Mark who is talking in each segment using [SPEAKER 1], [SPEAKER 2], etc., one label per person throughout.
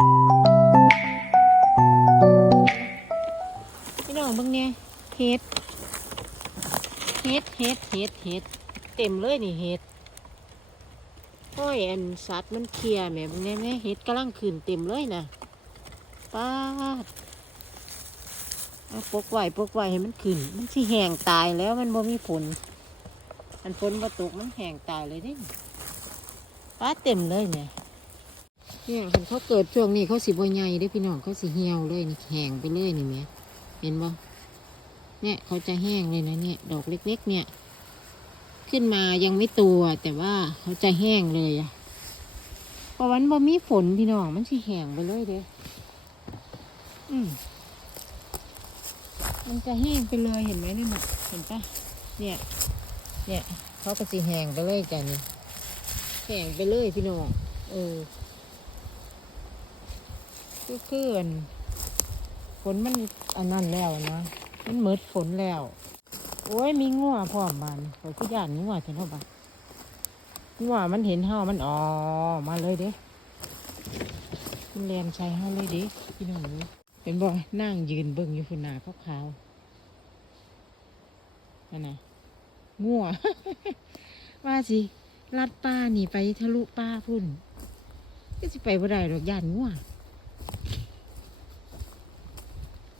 [SPEAKER 1] พี่น้องเบิ่งเนี่ยเห็ด เห็ด เห็ด เห็ด เห็ด เต็มเลยนี่เห็ดห้อยอันสัตว์มันเคลียร์แหม่เบิ่งเนี่ยแม่เห็ดกำลังขึ้นเต็มเลยนะป้าดเอาปกไว้ปกไว้ให้มันขึ้น มันสิแห้งตายแล้วมันบ่มีฝนอันฝนมาตกมันแห้งตายเลยเด้ป้าเต็มเลยเนี่ย เนี่ยเห็นเขาเกิดช่วงนี้เขาสิบ่ใหญ่ด้พี่น้องเขาสิเหี่ยวเลยนี่แห้งไปเลยนี่แม่เห็นบ่เนี่ยเขาจะแห้งเลยนะเนี่ย ดอกเล็ก ๆ เนี่ย ขึ้นมายังไม่ตัวแต่ว่าเขาจะแห้งเลยอะเพราะวันบ่มีฝนพี่น้องมันสิแห้งไปเลยเด้อืมมันจะแห้งไปเลยเห็นไหมนี่มันเห็นปะเนี่ย เนี่ยเขาก็สิแห้งไปเลยจ้ะนี่แห้งไปเลยพี่น้องเออ คือเกินฝนมันอันนั้นแล้วนะ มันเมิดฝนแล้ว โอ้ยมีงัวพร้อมบานข่อยก็ย่านงัวเห็นเท่าบ้านงัวมันเห็นเฮามันอ๋อมาเลยเด้มันแลนใส่เฮาเลยเด้พี่น้องเอ้ยเป็นบ่นั่งยืนเบิ่งอยู่ฝุ่นหนาขาวๆนั่นนะงัวว่าสิลัดป้านี่ไปทะลุป้าพุ่นก็สิไปบ่ได้ดอกย่านงัว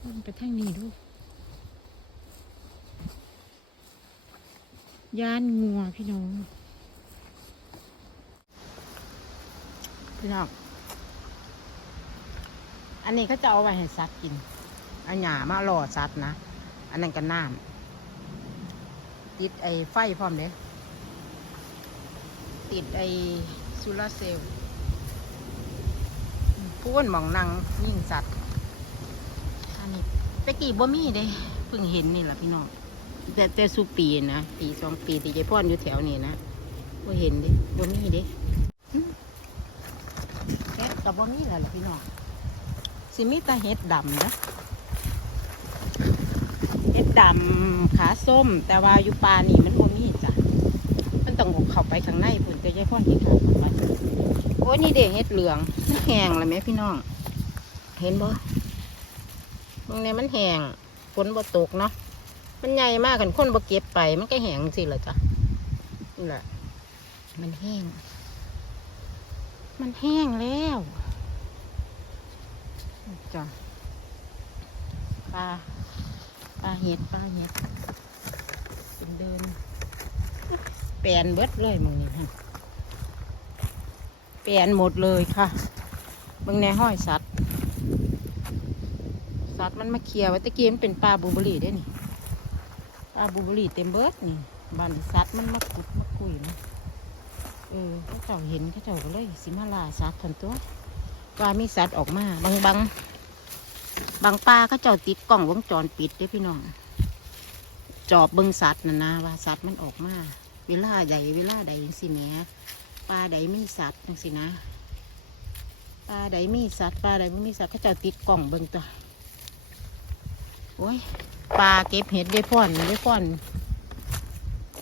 [SPEAKER 1] มัน ไปทางนี้ดู ย่านงัวพี่น้อง พี่น้อง อันนี้เขาจะเอาไว้ให้สัตว์กินเอาหญ้ามาหล่อสัตว์นะ อันนั้นก็น้ำติดไอ้ไฟพร้อมเด้ติดไอ้ซูลาเซลล์พูนหมองนังยิ่งสัตว์ะกี้บ่มีเด้เพิ่งเห็นนี่แหละพี่น้องแต่แต่สุปีนะปีสองปีที่ยายพ่อนอยู่แถวนี้นะบ่เห็นเด้บ่มีเด้หึแค่กับบ่มีแหละล่ะพี่น้องสิมีแต่เห็ดดำนะเห็ดดำขาส้ม แต่ว่าอยู่ปานี่มันบ่มีจ้ะมันต้องเข้าไปข้างในพุ่นแต่ยายพ่อนที่เขาเข้าไปโอ้ยนี่เด้เห็ดเหลืองแห้งแล้วแม่พี่น้องเห็นบ่ ตรงนี้มันแห้งฝนบ่ตกเนาะมันใหญ่มากกันคนบ่เก็บไป มันก็แห้งสิละจ้ะนี่แหละมันแห้ง มันแห้งแล้วจ้ะปลาปลาเห็ดปลาเห็ดเป็นเดินแปลนเบิดเลยมึงนี่ฮะแปลนหมดเลยค่ะมึงในห้อยสัตว์ สัตว์มันมาเคลียร์ไว้ตะกี้มันเป็นปลาบูเบอรี่ได้นี่ปลาบูเบอรี่เต็มเบิร์ดนี่บ้านสัตว์มันมาขุดมาคุยนะเออเขาเจ้าเห็นเขาเจ้าก็เลยสิมาลาสัตว์ทันตัวว่ามีสัตว์ออกมา บางบางบางปลาเขาเจ้าติดกล้องวงจรปิดด้อพี่น้องจอบเบิงสัตว์น่ะนะว่าสัตว์มันออกมา เวลาใดเวลาใดจังสิแหมปลาใดมีสัตว์จังสินะปลาใดมีสัตว์ปลาใดไม่มีสัตว์เขาเจ้าติดกล้องเบิงตัว โอ้ยปลาเก็บเห็ดได้พ่อนได้พ่อน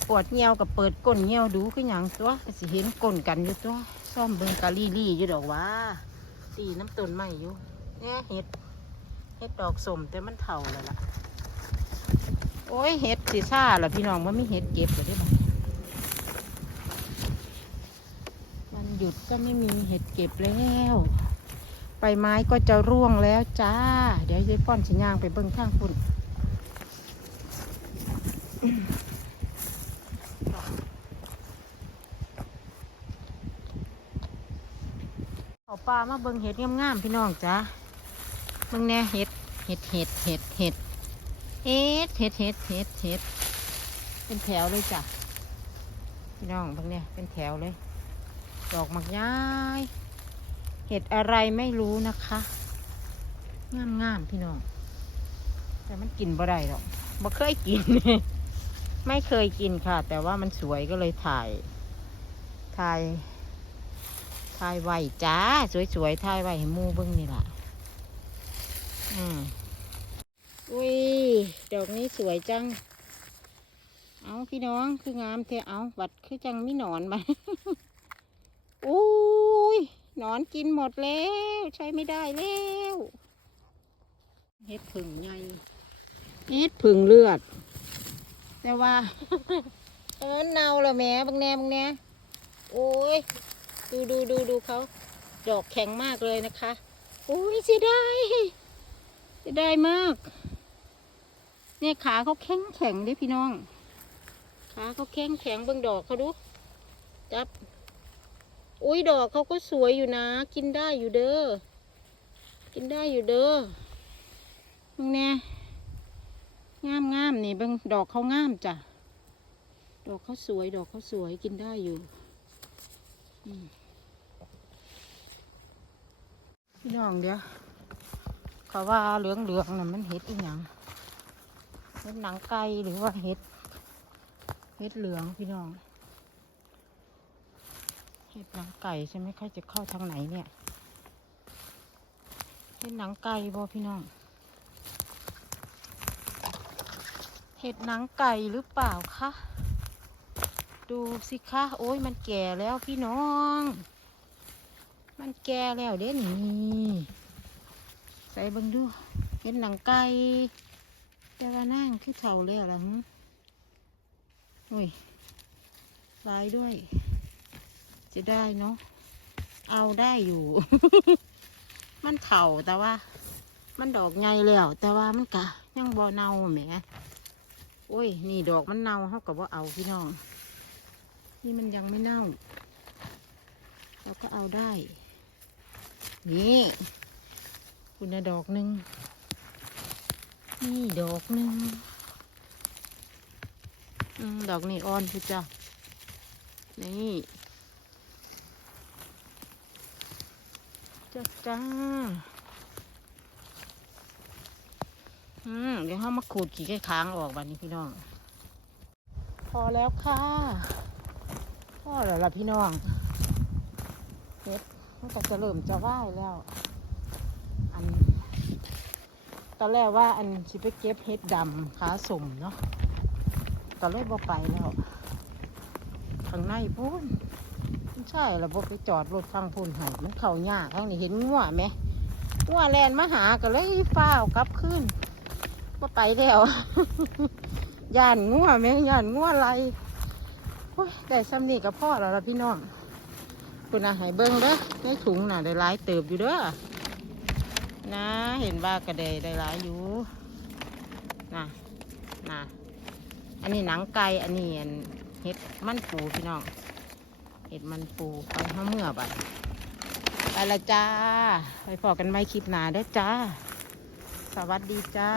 [SPEAKER 1] ปวดเงี้ยวกับเปิดก้นเงี้ยวดูคืออย่างตัวสิเห็นก้นกันอยู่ตัวซ่อมเบิงกะลี่ลี่อยู่ดอกว่าตีน้ำต้นไม้อยู่เนี่ยเห็ดเห็ดดอกสมแต่มันเถ่าแล้วล่ะ โอ้ยเห็ดสีซ่าล่ะพี่น้องว่าไมีเห็ดเก็บเลยได้ไหมวันหยุดก็ไม่มีเห็ดเก็บแล้ว ใบไม้ก็จะร่วงแล้วจ้า เดี๋ยวยายป้อนสิย่างไปเบิ้งข้างคุณเอาปลามาเบิ้งเห็ดงามๆพี่น้องจ้าเบิ้งแน่เห็ดเห็ดเห็ดเห็ดเห็ดเห็ดเห็ดเห็ดเห็ดเห็ดเป็นแถวเลยจ้ะพี่น้องเบิ้งเนี่ยเป็นแถวเลย ดอกมักย้าย เห็ดอะไรไม่รู้นะคะงามงามๆพี่น้อง แต่มันกินบ่ได้หรอกบ่เคยกิน ไม่เคยกินค่ะ แต่ว่ามันสวยก็เลยถ่าย ถ่าย ถ่ายไว้จ้า สวยๆถ่ายไว้ให้หมูเบิ้งนี่ล่ะ อืมอุ้ย ดอกนี้สวยจัง เอาพี่น้องคืองามเทเอาบัดคือจังมีหนอนมาอุ้ย นอนกินหมดแล้ว ใช้ไม่ได้แล้วเฮ็ดผึ่งใหญ่เฮ็ดผึ่งเลือด แต่ว่าเออเน่าแล้วแหม่บางแนบางแนโอ้ยดูดูดูดูเขาดอกแข็งมากเลยนะคะโอ้ยเสียดายเสียดายมาก เนี่ยขาเขาแข็งแข็งเด้พี่น้องขาเขาแข็งแข็งเบิ่งดอกเขาดูจับ อุ้ยดอกเขาก็สวยอยู่นะ กินได้อยู่เด้อ กินได้อยู่เด้อมึงแน่งามงามนี่บิ่งดอกเขางามจ้ะ ดอกเขาสวย ดอกเขาสวยกินได้อยู่พี่น้องเดี๋ยวเขาว่าเหลืองเหลืองน่ะมันเห็ดอีหยังเห็ดหนังไก่หรือว่าเห็ด เห็ดเหลืองพี่น้อง เห็ดหนังไก่ใช่ไหมเขาจะเข้าทางไหนเนี่ยเห็ดหนังไก่บ่พี่น้อง เห็ดหนังไก่หรือเปล่าคะ ดูสิคะ โอ้ยมันแก่แล้วพี่น้อง มันแก่แล้วเด้นี่ใส่บังดูเห็ดหนังไก่แต่ว่านั่งคือเท่าแล้วล่ะหึอุ้ยลายด้วย จะได้เนาะเอาได้อยู่ มันเข่าแต่ว่า มันดอกใหญ่แล้ว แต่ว่ามันกะยังบ่เน่าแหมโอ้ย นี่ดอกมันเน่าเขากับว่าเอาพี่น้องนี่มันยังไม่เน่า เราก็เอาได้ นี่คุณนะดอกหนึ่งนี่ดอกหนึ่งอืมดอกนี่อ่อนพี่จ้ะนี่ จ้าจ้าอืมเดี๋ยวเขามาขูดกี่ไก่ค้างออกวันนี้พี่น้อง พอแล้วค่ะพอแล้วล่ะพี่น้องเฮ็ดมันก็จะเริ่มจะไหว้แล้ว อันตอนแรกว่าอันชิไปเก็บเฮ็ดดำขาสมเนาะตอนแรกบ่ไปแล้วข้างในพูนมัน ใช่ระบบไปจอดรถฟังพูนให้มันเข่ายากข้างนี้เห็นงัวไหมงัวแลนมาหาก็เลยฟ้าวกลับขึ้นบ่ไปแล้ว ย่านงัวไหมย่านงัวไรโอ้ยได้ซ้ำนี่กับพ่อแล้วล่ะพี่น้องคุณอาหายเบิ้งเด้อได้ถุงน่ะได้หลายเติบอยู่เด้อนะเห็นว่ากระเดยได้หลายอยู่นะนะอันนี้หนังไก่อันนี้เห็ดมันปูพี่น้อง เห็ดมันปูไปห้าเมื่อบัดไปละจ้า ไปพอกันไม่คลิปหนาได้จ้า สวัสดีจ้า